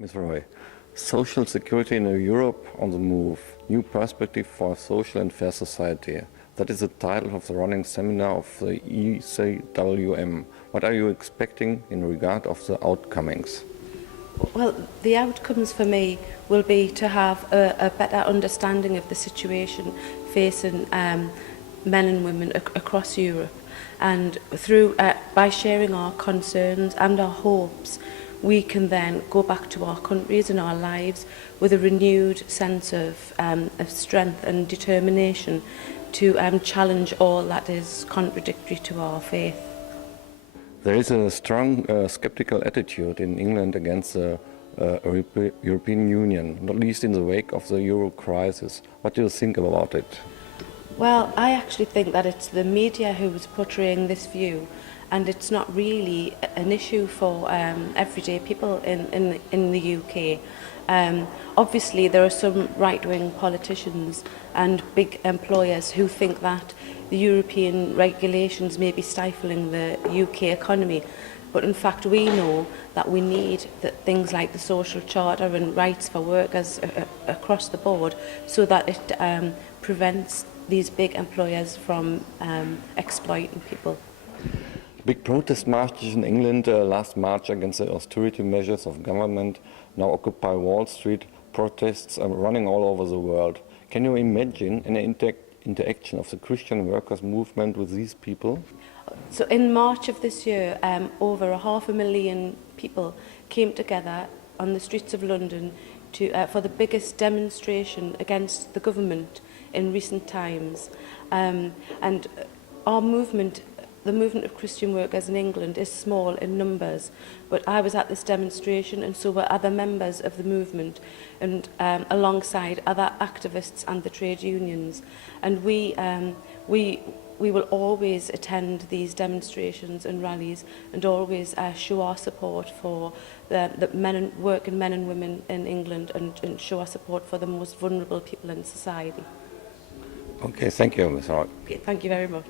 Ms. Foy, Social Security in Europe on the Move, New Perspective for a Social and Fair Society. That is the title of the running seminar of the EBCA-Seminars. What are you expecting in regard of the outcomings? Well, the outcomes for me will be to have a better understanding of the situation facing men and women across Europe, and through by sharing our concerns and our hopes, we can then go back to our countries and our lives with a renewed sense of strength and determination to challenge all that is contradictory to our faith. There is a strong skeptical attitude in England against the European Union, not least in the wake of the euro crisis. What do you think about it? Well, I actually think that it's the media who is portraying this view, and it's not really an issue for everyday people in the UK. Obviously, there are some right-wing politicians and big employers who think that the European regulations may be stifling the UK economy. But in fact, we know that we need things like the social charter and rights for workers across the board, so that it prevents these big employers from exploiting people. Big protest marches in England last March against the austerity measures of government now occupy Wall Street. Protests are running all over the world. Can you imagine an interaction of the Christian workers' movement with these people? So in March of this year, over 500,000 people came together on the streets of London for the biggest demonstration against the government in recent times. And our movement, the movement of Christian workers in England, is small in numbers, but I was at this demonstration, and so were other members of the movement, and alongside other activists and the trade unions. And we will always attend these demonstrations and rallies, and always show our support for the working men and women in England, and show our support for the most vulnerable people in society. Okay, thank you, Ms. Foy. Okay, thank you very much.